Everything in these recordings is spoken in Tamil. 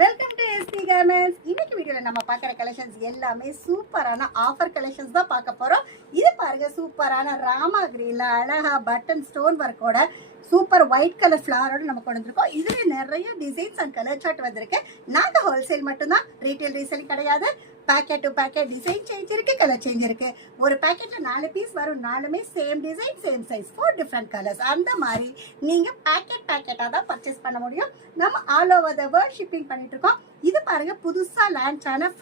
Welcome to SP garments. இன்னைக்கு வீடியோல நம்ம பார்க்குற கலெக்ஷன்ஸ் எல்லாமே சூப்பரான ஆஃபர் கலெக்ஷன்ஸ் தான் பார்க்க போறோம். இது பாருங்க, சூப்பரான ராமா கிரீன்ல அழகா பட்டன் ஸ்டோன் ஒர்க்கோட சூப்பர் ஒயிட் கலர் ஃபிளாரோட நம்ம கொண்டு வந்திருக்கோம். இதுல நிறைய டிசைன்ஸ் அண்ட் கலர் சார்ட் வந்திருக்கு. நாங்க ஹோல்சேல் மட்டும்தான், ரீட்டைல் ரீசேல் கிடையாது. Packet to packet design change இருக்கு, கலர் சேஞ்ச் இருக்கு. ஒரு பேக்கெட்ல 4 பீஸ் வரும், 4மே same design same size, 4 different colours. அந்த மாதிரி நீங்க பேக்கெட்டா தான் பர்ச்சேஸ் பண்ண முடியும். நம்ம all over the world shipping பண்ணிட்டு இருக்கோம். இது பாருங்க, புதுசா லான்ச் ஆன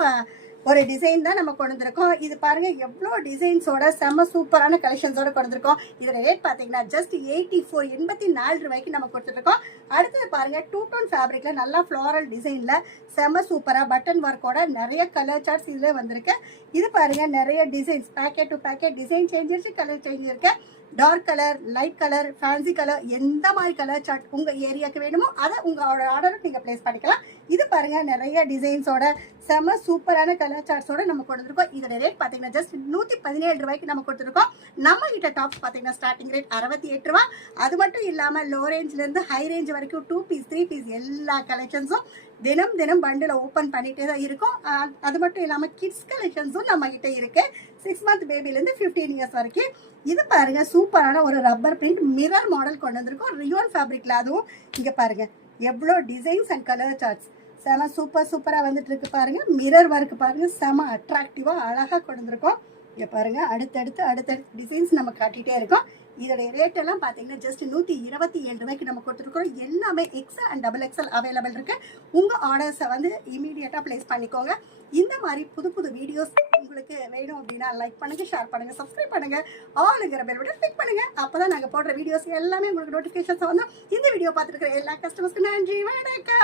ஒரு டிசைன் தான் நம்ம கொண்டு வந்திருக்கோம். இது பாருங்க எவ்வளோ டிசைன்ஸோட செம்ம சூப்பரான கலெக்ஷன்ஸோட கொண்டு வந்திருக்கோம். இதோட ரேட் பார்த்தீங்கன்னா ஜஸ்ட் 84 ரூபாய்க்கு நம்ம கொடுத்துருக்கோம். அடுத்தது பாருங்க, 2 டோன் ஃபேப்ரிக்ல நல்லா ஃப்ளோரல் டிசைன்ல செம்ம சூப்பரா பட்டன் ஒர்க்கோட நிறைய கலர் சார்ட்ஸ் இதுல வந்திருக்கு. இது பாருங்க, நிறைய designs packet to packet design change இருக்கு, கலர் சேஞ்ச் இருக்கு. Dark colour, light colour, fancy colour, எந்த மாதிரி கலர் சார்ட் உங்க ஏரியாவுக்கு வேணுமோ அதை உங்களோட ஆர்டருக்கு நீங்க பிளேஸ் பண்ணிக்கலாம். இது பாருங்க, நிறைய டிசைன்ஸோட செம்ம சூப்பரான கலர் சார்ட்ஸோட நம்ம கொடுத்துருக்கோம். இதோட ரேட் பாத்தீங்கன்னா ஜஸ்ட் 117 ரூபாய்க்கு நம்ம கொடுத்துருக்கோம். நம்ம கிட்ட டாப்ஸ் பாத்தீங்கன்னா ஸ்டார்டிங் ரேட் 68 ரூபாய். அது மட்டும் இல்லாம லோ ரேஞ்ச்ல இருந்து ஹை ரேஞ்ச் வரைக்கும் 2 பீஸ் 3 பீஸ் எல்லா கலெக்ஷன்ஸும் தினம் பண்டில் ஓப்பன் பண்ணிட்டே தான் இருக்கும். அது மட்டும் இல்லாம கிட்ஸ் கலெக்ஷன்ஸும் நம்ம கிட்ட இருக்கு. 6 மந்த் பேபிலேருந்து 15 இயர்ஸ் வரைக்கும். இது பாருங்க, சூப்பரான ஒரு ரப்பர் பிரிண்ட் மிரர் மாடல் கொண்டு வந்திருக்கோம், ரியோன் ஃபேப்ரிக்ல. அதுவும் இங்க பாருங்க எவ்வளோ டிசைன்ஸ் அண்ட் கலர் சார்ட்ஸ் செம சூப்பரா வந்துட்டு இருக்கு. பாருங்க மிரர் ஒர்க் பாருங்க, செம அட்ராக்டிவா அழகா கொண்டு வந்திருக்கோம். இங்க பாருங்க, அடுத்தடுத்து டிசைன்ஸ் நம்ம காட்டிட்டே இருக்கோம். இதோட ரேட் எல்லாம் பாத்தீங்கன்னா ஜஸ்ட் 127 ரூபாய்க்கு நம்ம கொடுத்துருக்கோம். எல்லாமே XL and double XL available இருக்கு. உங்க ஆர்டர்ஸை வந்து இமீடியட்டா பிளேஸ் பண்ணிக்கோங்க. இந்த மாதிரி புது வீடியோஸ் உங்களுக்கு வேணும் அப்படின்னா லைக் பண்ணுங்க, ஷேர் பண்ணுங்க, சப்ஸ்கிரைப் பண்ணுங்க, ஆளுங்கிற பெல் பட்டன் கிளிக் பண்ணுங்க. அப்பதான் நாங்க போடுற வீடியோஸ் எல்லாமே உங்களுக்கு நோட்டிபிகேஷன்ஸ் வந்து. இந்த வீடியோ பார்த்துருக்கிற எல்லா கஸ்டமர்ஸ்க்கு நன்றி, வணக்கம்.